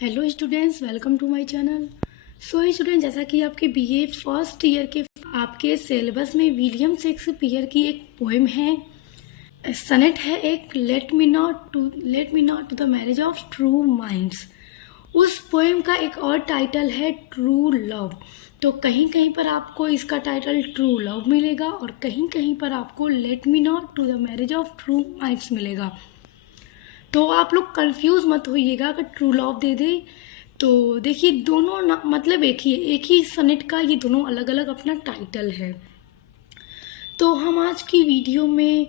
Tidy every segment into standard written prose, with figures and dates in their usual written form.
Hello students, welcome to my channel. So student, जैसा कि आपके बीए फर्स्ट ईयर के आपके सिलेबस में विलियम शेक्सपियर की एक पोएम है, सनेट है एक let me not to the marriage of true minds. उस पोएम का एक और टाइटल है ट्रू लव। तो कहीं कहीं पर आपको इसका टाइटल ट्रू लव मिलेगा और कहीं कहीं पर आपको let me not to the marriage of true minds मिलेगा। तो आप लोग कंफ्यूज मत होइएगा अगर ट्रू लव दे दे तो। देखिए, दोनों मतलब एक ही सनेट का ये दोनों अलग अलग अपना टाइटल है। तो हम आज की वीडियो में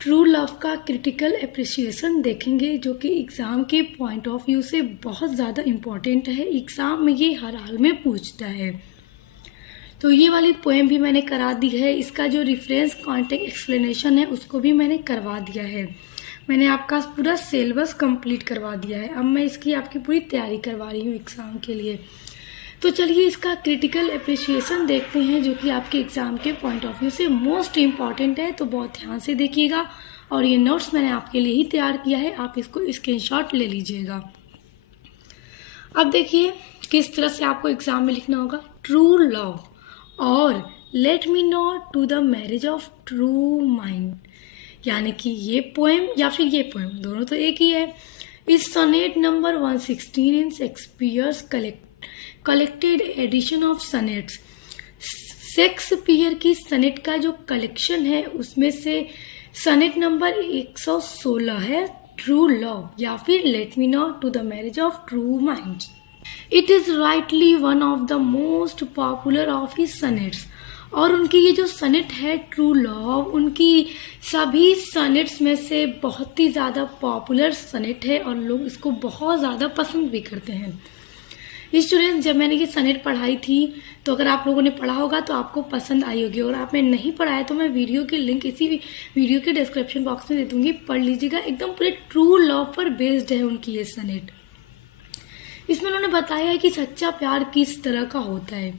ट्रू लव का क्रिटिकल एप्रिसिएशन देखेंगे, जो कि एग्ज़ाम के पॉइंट ऑफ व्यू से बहुत ज़्यादा इम्पोर्टेंट है। एग्ज़ाम में ये हर हाल में पूछता है। तो ये वाली पोएम भी मैंने करा दी है, इसका जो रेफरेंस कॉन्टेक्स्ट एक्सप्लेनेशन है उसको भी मैंने करवा दिया है। मैंने आपका पूरा सिलेबस कंप्लीट करवा दिया है। अब मैं इसकी आपकी पूरी तैयारी करवा रही हूँ एग्ज़ाम के लिए। तो चलिए इसका क्रिटिकल एप्रिसिएशन देखते हैं, जो कि आपके एग्ज़ाम के पॉइंट ऑफ व्यू से मोस्ट इम्पॉर्टेंट है। तो बहुत ध्यान से देखिएगा, और ये नोट्स मैंने आपके लिए ही तैयार किया है, आप इसको स्क्रीनशॉट ले लीजिएगा। अब देखिए किस तरह से आपको एग्ज़ाम में लिखना होगा। ट्रू लव और let me not to the marriage of true mind, यानी कि ये पोएम या फिर ये पोएम दोनों तो एक ही है। इस sonnet number 116 in Shakespeare's collected edition of sonnets. Shakespeare की सनेट का जो कलेक्शन है उसमें से सनेट नंबर 116 है ट्रू लव या फिर let me not to the marriage of true minds. It is rightly one of the most popular of his sonnets. और उनकी ये जो सनेट है ट्रू लव, उनकी सभी सनेट्स में से बहुत ही ज़्यादा पॉपुलर सनेट है और लोग इसको बहुत ज़्यादा पसंद भी करते हैं। स्टूडेंट्स, जब मैंने ये सनेट पढ़ाई थी तो अगर आप लोगों ने पढ़ा होगा तो आपको पसंद आई होगी, और आपने नहीं पढ़ा है तो मैं वीडियो की लिंक इसी वीडियो के डिस्क्रिप्शन बॉक्स में दे दूंगी, पढ़ लीजिएगा। एकदम पूरे ट्रू लव पर बेस्ड है उनकी ये सनेट। इसमें उन्होंने बताया है कि सच्चा प्यार किस तरह का होता है।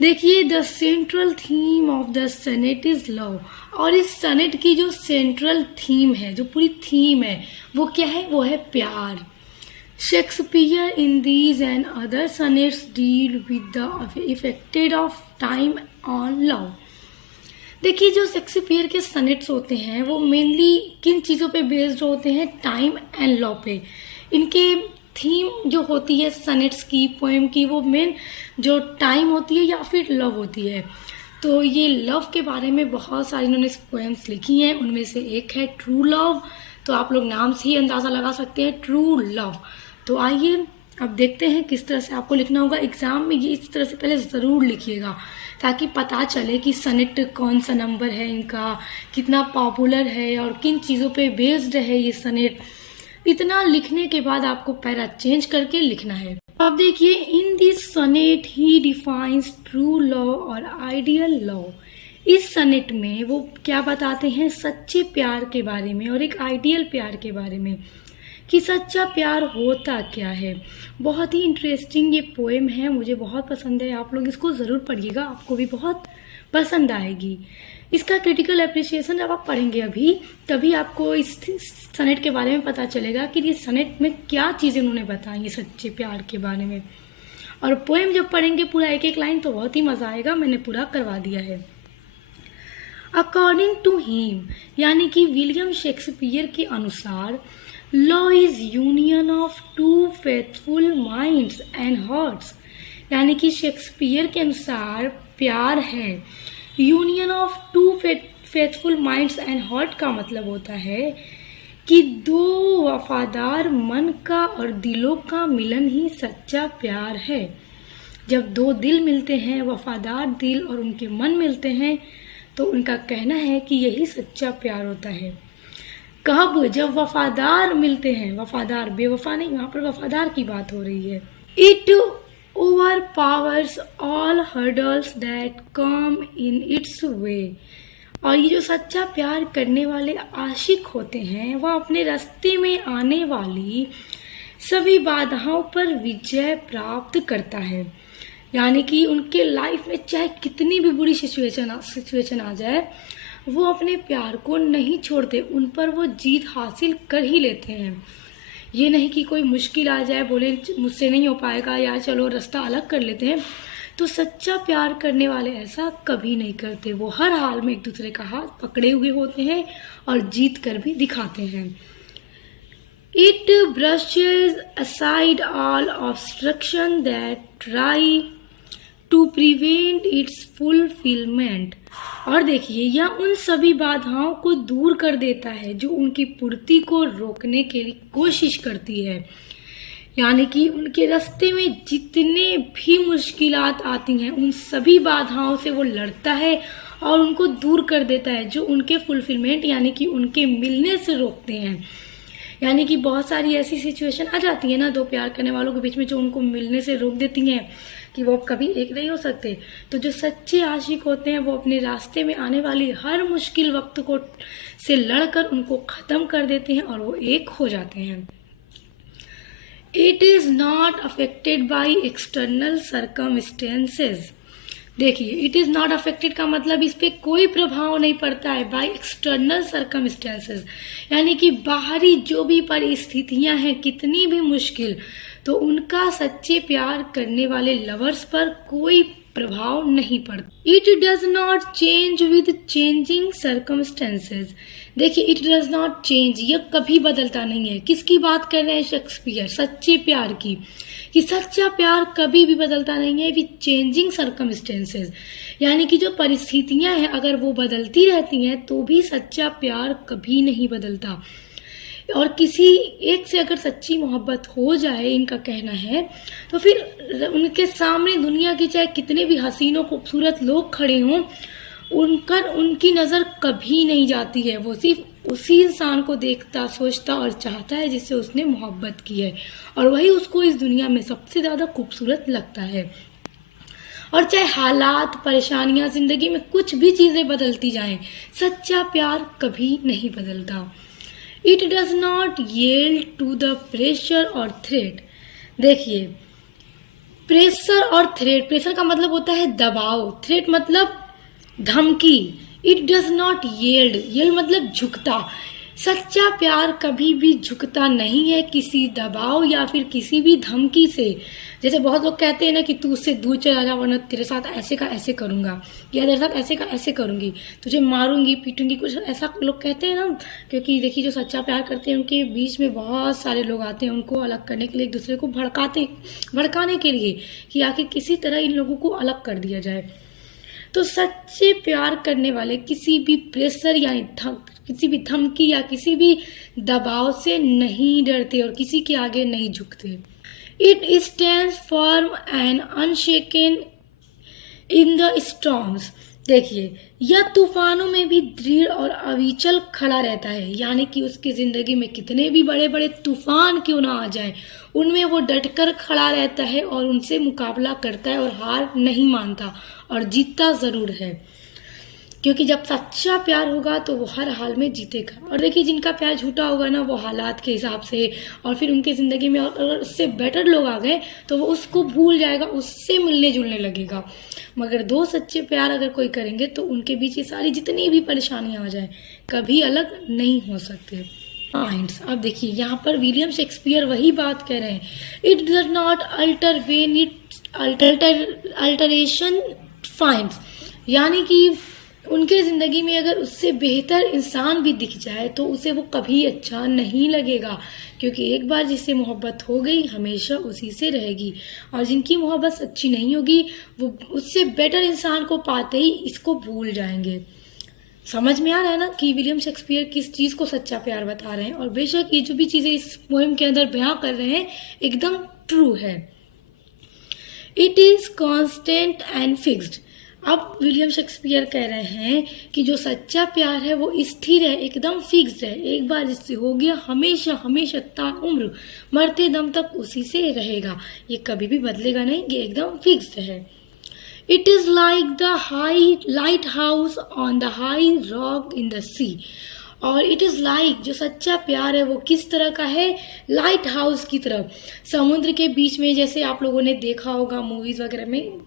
देखिए, the central theme of the sonnet is love. और इस सनेट की जो सेंट्रल थीम है, जो पूरी थीम है, वो क्या है? वो है प्यार। Shakespeare in these and other sonnets deal with the effected of time on love. देखिए, जो शेक्सपियर के सनेट्स होते हैं वो मेनली किन चीज़ों पे बेस्ड होते हैं? टाइम एंड लव पे। इनके थीम जो होती है सनेट्स की, पोएम की, वो मेन जो टाइम होती है या फिर लव होती है। तो ये लव के बारे में बहुत सारी इन्होंने पोएम्स लिखी हैं, उनमें से एक है ट्रू लव। तो आप लोग नाम से ही अंदाज़ा लगा सकते हैं, ट्रू लव। तो आइए अब देखते हैं किस तरह से आपको लिखना होगा। एग्जाम में ये इस तरह से पहले ज़रूर लिखिएगा, ताकि पता चले कि सनेट कौन सा नंबर है इनका, कितना पॉपुलर है और किन चीज़ों पे बेस्ड है ये सनेट। इतना लिखने के बाद आपको पैरा चेंज करके लिखना है। अब देखिए, in this sonnet he defines true love और आइडियल लव। इस सनेट में वो क्या बताते हैं? सच्चे प्यार के बारे में और एक आइडियल प्यार के बारे में, कि सच्चा प्यार होता क्या है। बहुत ही इंटरेस्टिंग ये पोएम है, मुझे बहुत पसंद है। आप लोग इसको ज़रूर पढ़िएगा, आपको भी बहुत पसंद आएगी। इसका क्रिटिकल एप्रिसिएशन जब आप पढ़ेंगे अभी, तभी आपको इस सनेट के बारे में पता चलेगा कि ये सनेट में क्या चीज़ें उन्होंने बताई सच्चे प्यार के बारे में। और पोएम जब पढ़ेंगे पूरा एक एक लाइन तो बहुत ही मज़ा आएगा। मैंने पूरा करवा दिया है। अकॉर्डिंग टू हिम, यानी कि विलियम शेक्सपियर के अनुसार, love is union of two faithful minds and hearts. यानी कि शेक्सपियर के अनुसार प्यार है union of two faithful minds and heart का मतलब होता है कि दो वफादार मन का और दिलों का मिलन ही सच्चा प्यार है। जब दो दिल मिलते हैं, वफादार दिल और उनके मन मिलते हैं, तो उनका कहना है कि यही सच्चा प्यार होता है। कब? जब वफादार मिलते हैं। वफादार, बेवफा नहीं, वहां पर वफादार की बात हो रही है। It overpowers all hurdles that come in its way। और ये जो सच्चा प्यार करने वाले आशिक होते हैं, वह अपने रास्ते में आने वाली सभी बाधाओं पर विजय प्राप्त करता है। यानी कि उनके लाइफ में चाहे कितनी भी बुरी सिचुएशन आ जाए, वो अपने प्यार को नहीं छोड़ते, उन पर वो जीत हासिल कर ही लेते हैं। ये नहीं कि कोई मुश्किल आ जाए बोले मुझसे नहीं हो पाएगा या चलो रास्ता अलग कर लेते हैं। तो सच्चा प्यार करने वाले ऐसा कभी नहीं करते, वो हर हाल में एक दूसरे का हाथ पकड़े हुए होते हैं और जीत कर भी दिखाते हैं। It brushes aside all obstruction that try to prevent its fulfillment। और देखिए यह उन सभी बाधाओं को दूर कर देता है जो उनकी पूर्ति को रोकने के लिए कोशिश करती है। यानी कि उनके रास्ते में जितने भी मुश्किलात आती हैं उन सभी बाधाओं से वो लड़ता है और उनको दूर कर देता है जो उनके फुलफिलमेंट यानी कि उनके मिलने से रोकते हैं। यानी कि बहुत सारी ऐसी सिचुएशन आ जाती है ना दो प्यार करने वालों के बीच में जो उनको मिलने से रोक देती हैं कि वो कभी एक नहीं हो सकते। तो जो सच्चे आशिक होते हैं वो अपने रास्ते में आने वाली हर मुश्किल वक्त को से लड़कर उनको खत्म कर देते हैं और वो एक हो जाते हैं। It is not affected by external circumstances। देखिए इट इज नॉट अफेक्टेड का मतलब इस पे कोई प्रभाव नहीं पड़ता है बाय एक्सटर्नल सर्कमस्टेंसेस, यानी कि बाहरी जो भी परिस्थितियां हैं कितनी भी मुश्किल, तो उनका सच्चे प्यार करने वाले लवर्स पर कोई प्रभाव नहीं पड़ता। It does not change with changing circumstances. देखिए इट डज नॉट चेंज, ये कभी बदलता नहीं है। किसकी बात कर रहे हैं शेक्सपियर? सच्चे प्यार की, कि सच्चा प्यार कभी भी बदलता नहीं है विद चेंजिंग सर्कमस्टेंसेज। यानी कि जो परिस्थितियां हैं अगर वो बदलती रहती हैं तो भी सच्चा प्यार कभी नहीं बदलता। और किसी एक से अगर सच्ची मोहब्बत हो जाए, इनका कहना है, तो फिर उनके सामने दुनिया की चाहे कितने भी हसीनों खूबसूरत लोग खड़े हों, उनकी नज़र कभी नहीं जाती है। वो सिर्फ उसी इंसान को देखता, सोचता और चाहता है जिससे उसने मोहब्बत की है, और वही उसको इस दुनिया में सबसे ज़्यादा खूबसूरत लगता है। और चाहे हालात, परेशानियां, जिंदगी में कुछ भी चीज़ें बदलती जाएं, सच्चा प्यार कभी नहीं बदलता। It does not yield to the pressure और थ्रेट। देखिए प्रेशर और थ्रेट, प्रेशर का मतलब होता है दबाव, थ्रेट मतलब धमकी। इट डज नॉट yield मतलब झुकता। सच्चा प्यार कभी भी झुकता नहीं है किसी दबाव या फिर किसी भी धमकी से। जैसे बहुत लोग कहते हैं ना कि तू उससे दूर चला जा वरना तेरे साथ ऐसे का ऐसे करूंगा, या तेरे साथ ऐसे का ऐसे करूंगी, तुझे मारूंगी पीटूंगी, कुछ ऐसा लोग कहते हैं ना। क्योंकि देखिए जो सच्चा प्यार करते हैं उनके बीच में बहुत सारे लोग आते हैं उनको अलग करने के लिए, एक दूसरे को भड़काने के लिए कि आखिर किसी तरह इन लोगों को अलग कर दिया जाए। तो सच्चे प्यार करने वाले किसी भी प्रेशर यानी किसी भी धमकी या किसी भी दबाव से नहीं डरते और किसी के आगे नहीं झुकते। It stands firm and अनशेकन in the storms. देखिए यह तूफानों में भी दृढ़ और अविचल खड़ा रहता है। यानी कि उसकी जिंदगी में कितने भी बड़े बड़े तूफान क्यों ना आ जाए, उनमें वो डटकर खड़ा रहता है और उनसे मुकाबला करता है और हार नहीं मानता और जीतता जरूर है। क्योंकि जब सच्चा प्यार होगा तो वो हर हाल में जीतेगा। और देखिए जिनका प्यार झूठा होगा ना, वो हालात के हिसाब से और फिर उनके ज़िंदगी में अगर उससे बेटर लोग आ गए तो वो उसको भूल जाएगा, उससे मिलने जुलने लगेगा। मगर दो सच्चे प्यार अगर कोई करेंगे तो उनके बीच ये सारी जितनी भी परेशानियां आ जाए कभी अलग नहीं हो सकते। पॉइंट्स अब देखिए यहाँ पर विलियम शेक्सपियर वही बात कह रहे हैं। It does not alter when it alteration finds. यानी कि उनके ज़िंदगी में अगर उससे बेहतर इंसान भी दिख जाए तो उसे वो कभी अच्छा नहीं लगेगा, क्योंकि एक बार जिससे मोहब्बत हो गई हमेशा उसी से रहेगी। और जिनकी मोहब्बत सच्ची नहीं होगी वो उससे बेटर इंसान को पाते ही इसको भूल जाएंगे। समझ में आ रहा है ना कि विलियम शेक्सपियर किस चीज़ को सच्चा प्यार बता रहे हैं। और बेशक ये जो भी चीज़ें इस पोएम के अंदर बयां कर रहे हैं एकदम ट्रू है। It is constant and fixed. अब विलियम शेक्सपियर कह रहे हैं कि जो सच्चा प्यार है वो स्थिर है, एकदम फिक्स्ड है। एक बार जिससे हो गया हमेशा हमेशा ताउम्र मरते दम तक उसी से रहेगा, ये कभी भी बदलेगा नहीं, ये एकदम फिक्स्ड है। It is like the high lighthouse on the high rock in the sea. और इट इज लाइक जो सच्चा प्यार है वो किस तरह का है? लाइट हाउस की तरफ, समुद्र के बीच में। जैसे आप लोगों ने देखा होगा मूवीज वगैरह में,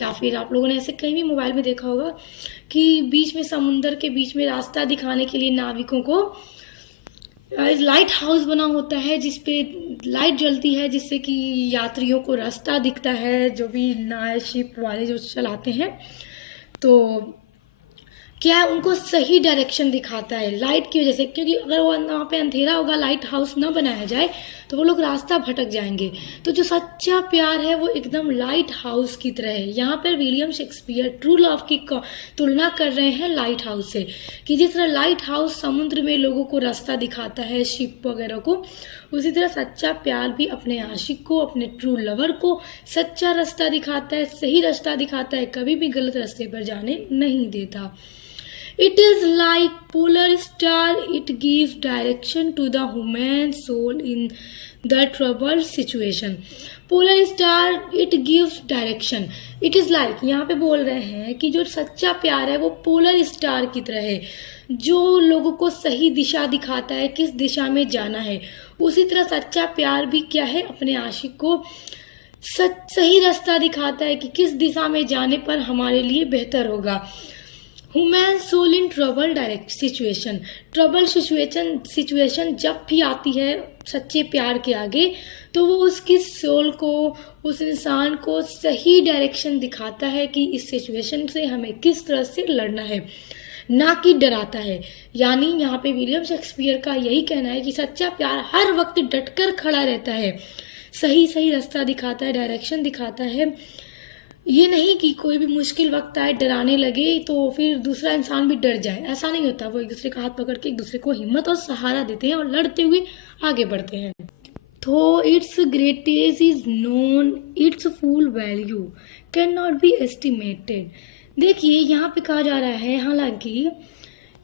या फिर आप लोगों ने ऐसे कहीं भी मोबाइल में देखा होगा कि बीच में समुद्र के बीच में रास्ता दिखाने के लिए नाविकों को लाइट हाउस बना होता है जिसपे लाइट जलती है, जिससे कि यात्रियों को रास्ता दिखता है, जो भी नाव शिप वाले जो चलाते हैं तो क्या है, उनको सही डायरेक्शन दिखाता है लाइट की वजह से। क्योंकि अगर वो वहाँ पे अंधेरा होगा, लाइट हाउस न बनाया जाए तो वो लोग रास्ता भटक जाएंगे। तो जो सच्चा प्यार है वो एकदम लाइट हाउस की तरह है। यहाँ पर विलियम शेक्सपियर ट्रू लव की तुलना कर रहे हैं लाइट हाउस से, कि जिस तरह लाइट हाउस समुद्र में लोगों को रास्ता दिखाता है, शिप वगैरह को, उसी तरह सच्चा प्यार भी अपने आशिक को, अपने ट्रू लवर को सच्चा रास्ता दिखाता है, सही रास्ता दिखाता है, कभी भी गलत रास्ते पर जाने नहीं देता। It is like polar star, it gives direction to the human soul in the troubled situation. Polar star, it gives direction. It is like, यहाँ पे बोल रहे हैं कि जो सच्चा प्यार है वो पोलर स्टार की तरह है, जो लोगों को सही दिशा दिखाता है, किस दिशा में जाना है। उसी तरह सच्चा प्यार भी क्या है, अपने आशिक को सही रास्ता दिखाता है कि किस दिशा में जाने पर हमारे लिए बेहतर होगा। Human soul in trouble direct situation, trouble situation जब भी आती है सच्चे प्यार के आगे, तो वो उसकी सोल को, उस इंसान को सही डायरेक्शन दिखाता है कि इस सिचुएशन से हमें किस तरह से लड़ना है, ना कि डराता है। यानी यहाँ पे विलियम शेक्सपियर का यही कहना है कि सच्चा प्यार हर वक्त डटकर खड़ा रहता है, सही रास्ता दिखाता है, डायरेक्शन दिखाता है। ये नहीं कि कोई भी मुश्किल वक्त आए, डराने लगे तो फिर दूसरा इंसान भी डर जाए, ऐसा नहीं होता। वो एक दूसरे का हाथ पकड़ के एक दूसरे को हिम्मत और सहारा देते हैं और लड़ते हुए आगे बढ़ते हैं। तो it's greatest is known, it's full value can not be estimated. देखिए यहाँ पे कहा जा रहा है, हालांकि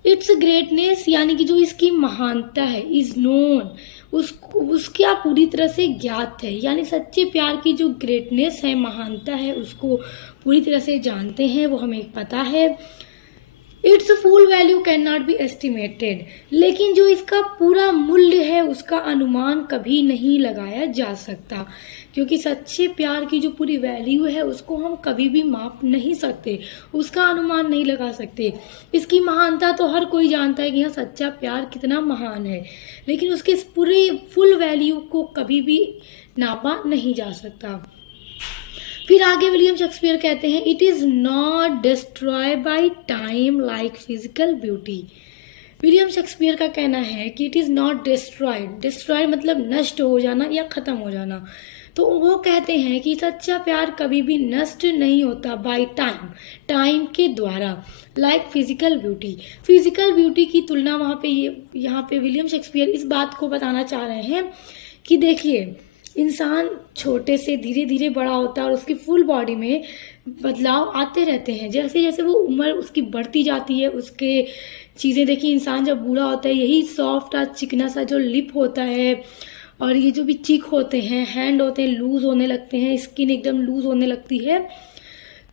इट्स ग्रेटनेस यानी कि जो इसकी महानता है, इज नोन, उसका पूरी तरह से ज्ञात है। यानी सच्चे प्यार की जो ग्रेटनेस है, महानता है, उसको पूरी तरह से जानते हैं, वो हमें पता है। It's full value can not be estimated, लेकिन जो इसका पूरा मूल्य है उसका अनुमान कभी नहीं लगाया जा सकता, क्योंकि सच्चे प्यार की जो पूरी वैल्यू है उसको हम कभी भी माप नहीं सकते, उसका अनुमान नहीं लगा सकते। इसकी महानता तो हर कोई जानता है कि हाँ सच्चा प्यार कितना महान है, लेकिन उसके पूरे फुल वैल्यू को कभी भी नापा नहीं जा सकता। फिर आगे विलियम शेक्सपियर कहते हैं, it is not destroy by time like physical beauty. William Shakespeare का कहना है कि it is not destroyed, destroy मतलब नष्ट हो जाना या खत्म हो जाना। तो वो कहते हैं कि सच्चा प्यार कभी भी नष्ट नहीं होता बाय टाइम, टाइम के द्वारा, like physical beauty. Physical beauty की तुलना वहाँ पे यहाँ पे विलियम शेक्सपियर इस बात को बताना चाह रहे हैं कि देखिए, इंसान छोटे से धीरे धीरे बड़ा होता है और उसकी फुल बॉडी में बदलाव आते रहते हैं। जैसे जैसे वो उम्र उसकी बढ़ती जाती है, उसके चीज़ें देखिए, इंसान जब बूढ़ा होता है, यही सॉफ्ट और चिकना सा जो लिप होता है और ये जो भी चीक होते हैं, हैंड होते हैं, लूज होने लगते हैं, स्किन एकदम लूज होने लगती है।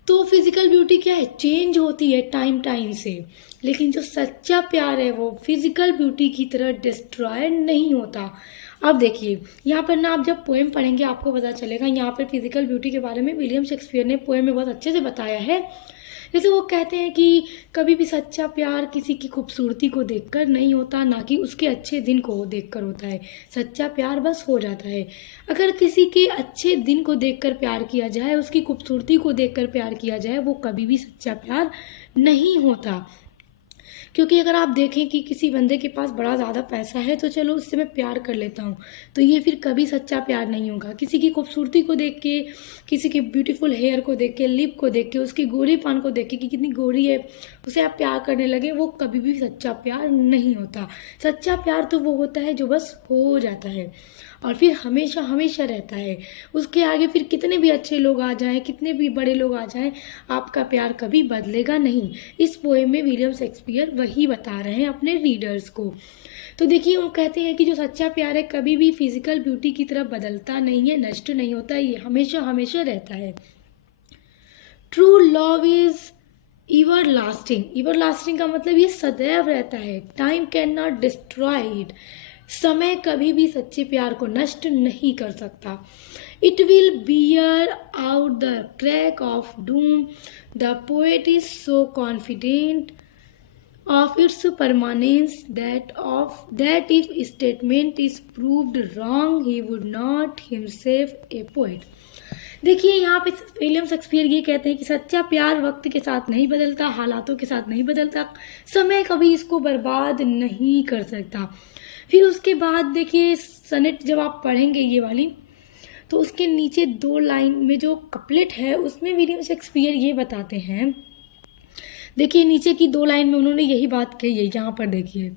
तो फिजिकल ब्यूटी क्या है, चेंज होती है टाइम से। लेकिन जो सच्चा प्यार है वो फिजिकल ब्यूटी की तरह डिस्ट्रॉय नहीं होता। अब देखिए यहाँ पर ना, आप जब पोएम पढ़ेंगे आपको पता चलेगा। यहाँ पर फिजिकल ब्यूटी के बारे में विलियम शेक्सपियर ने पोएम में बहुत अच्छे से बताया है। जैसे वो कहते हैं कि कभी भी सच्चा प्यार किसी की खूबसूरती को देखकर नहीं होता, ना कि उसके अच्छे दिन को देखकर होता है। सच्चा प्यार बस हो जाता है। अगर किसी के अच्छे दिन को देखकर प्यार किया जाए, उसकी खूबसूरती को देखकर प्यार किया जाए, वो कभी भी सच्चा प्यार नहीं होता। क्योंकि अगर आप देखें कि किसी बंदे के पास बड़ा ज़्यादा पैसा है, तो चलो उससे मैं प्यार कर लेता हूँ, तो ये फिर कभी सच्चा प्यार नहीं होगा। किसी की खूबसूरती को देख के, किसी के ब्यूटीफुल हेयर को देख के, लिप को देख के, उसकी गोरीपन को देख के कि कितनी गोरी है, उसे आप प्यार करने लगे, वो कभी भी सच्चा प्यार नहीं होता। सच्चा प्यार तो वो होता है जो बस हो जाता है और फिर हमेशा हमेशा रहता है। उसके आगे फिर कितने भी अच्छे लोग आ जाएं, कितने भी बड़े लोग आ जाएं, आपका प्यार कभी बदलेगा नहीं। इस पोएम में विलियम शेक्सपियर वही बता रहे हैं अपने रीडर्स को। तो देखिए, वो कहते हैं कि जो सच्चा प्यार है कभी भी फिजिकल ब्यूटी की तरह बदलता नहीं है, नष्ट नहीं होता, ये हमेशा हमेशा रहता है। True love is ever lasting. Ever lasting का मतलब ये सदैव रहता है। Time can not destroy it. समय कभी भी सच्चे प्यार को नष्ट नहीं कर सकता। It will beer out the crack of doom. The poet is so confident of its permanence, that if statement is proved wrong he would not himself a poet। देखिए यहाँ पे विलियम शेक्सपियर ये कहते हैं कि सच्चा प्यार वक्त के साथ नहीं बदलता, हालातों के साथ नहीं बदलता, समय कभी इसको बर्बाद नहीं कर सकता। फिर उसके बाद देखिए सनेट जब आप पढ़ेंगे ये वाली, तो उसके नीचे 2 लाइन में जो कपलेट है उसमें विलियम शेक्सपियर ये बताते हैं, देखिए नीचे की 2 लाइन में उन्होंने यही बात कही है। यहाँ पर देखिए,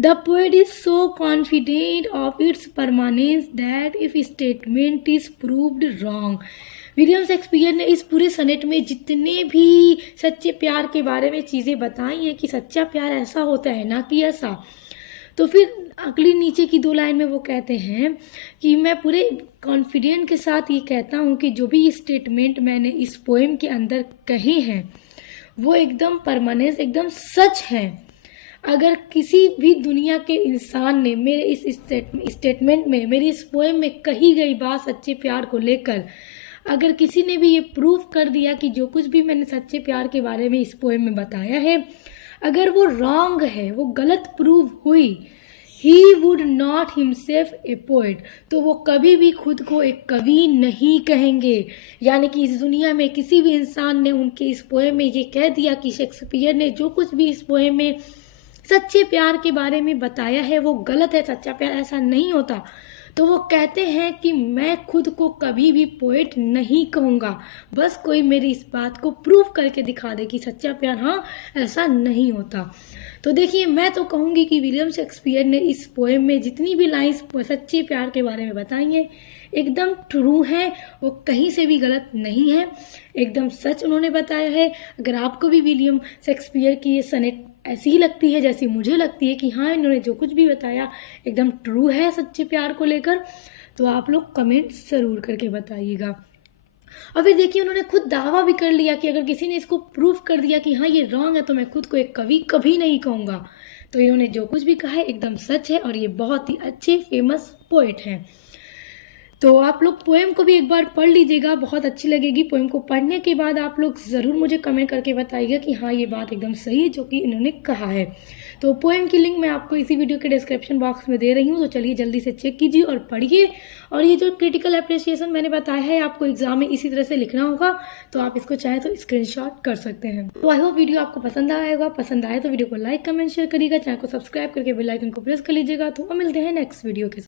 the poet is so confident of its permanence that if statement is proved wrong. William Shakespeare ने इस पूरे सनेट में जितने भी सच्चे प्यार के बारे में चीज़ें बताई हैं कि सच्चा प्यार ऐसा होता है ना कि ऐसा, तो फिर अगली नीचे की 2 लाइन में वो कहते हैं कि मैं पूरे कॉन्फिडेंट के साथ ये कहता हूँ कि जो भी स्टेटमेंट मैंने इस पोएम के अंदर कहे हैं वो एकदम परमानेंस, एकदम सच है। अगर किसी भी दुनिया के इंसान ने मेरे इस स्टेटमेंट में, मेरी इस पोएम में कही गई बात सच्चे प्यार को लेकर, अगर किसी ने भी ये प्रूफ कर दिया कि जो कुछ भी मैंने सच्चे प्यार के बारे में इस पोएम में बताया है, अगर वो रॉन्ग है, वो गलत प्रूव हुई, he would not himself A poet, तो वो कभी भी खुद को एक कवि नहीं कहेंगे। यानी कि इस दुनिया में किसी भी इंसान ने उनके इस पोएम में ये कह दिया कि शेक्सपियर ने जो कुछ भी इस पोएम में सच्चे प्यार के बारे में बताया है वो गलत है, सच्चा प्यार ऐसा नहीं होता, तो वो कहते हैं कि मैं खुद को कभी भी पोएट नहीं कहूँगा, बस कोई मेरी इस बात को प्रूव करके दिखा दे कि सच्चा प्यार हाँ ऐसा नहीं होता। तो देखिए मैं तो कहूँगी कि विलियम शेक्सपियर ने इस पोएम में जितनी भी लाइंस सच्चे प्यार के बारे में बताई हैं एकदम ट्रू है, वो कहीं से भी गलत नहीं है, एकदम सच उन्होंने बताया है। अगर आपको भी विलियम शेक्सपियर की ये सनेट ऐसी ही लगती है जैसी मुझे लगती है कि हाँ इन्होंने जो कुछ भी बताया एकदम ट्रू है सच्चे प्यार को लेकर, तो आप लोग कमेंट ज़रूर करके बताइएगा। और फिर देखिए उन्होंने खुद दावा भी कर लिया कि अगर किसी ने इसको प्रूफ कर दिया कि हाँ ये रॉन्ग है तो मैं खुद को एक कवि कभी नहीं कहूँगा। तो इन्होंने जो कुछ भी कहा है एकदम सच है और ये बहुत ही अच्छे फेमस पोएट हैं। तो आप लोग पोएम को भी एक बार पढ़ लीजिएगा, बहुत अच्छी लगेगी। पोएम को पढ़ने के बाद आप लोग ज़रूर मुझे कमेंट करके बताइएगा कि हाँ ये बात एकदम सही है जो कि इन्होंने कहा है। तो पोएम की लिंक मैं आपको इसी वीडियो के डिस्क्रिप्शन बॉक्स में दे रही हूँ, तो चलिए जल्दी से चेक कीजिए और पढ़िए। और ये जो क्रिटिकल अप्रिसिएशन मैंने बताया है आपको एग्जाम में इसी तरह से लिखना होगा, तो आप इसको चाहे तो स्क्रीनशॉट कर सकते हैं। तो आई होप वीडियो आपको पसंद आएगा, पसंद आए तो वीडियो को लाइक कमेंट शेयर करिएगा, चैनल को सब्सक्राइब करके बेल आइकन को प्रेस कर लीजिएगा। तो मिलते हैं नेक्स्ट वीडियो के साथ।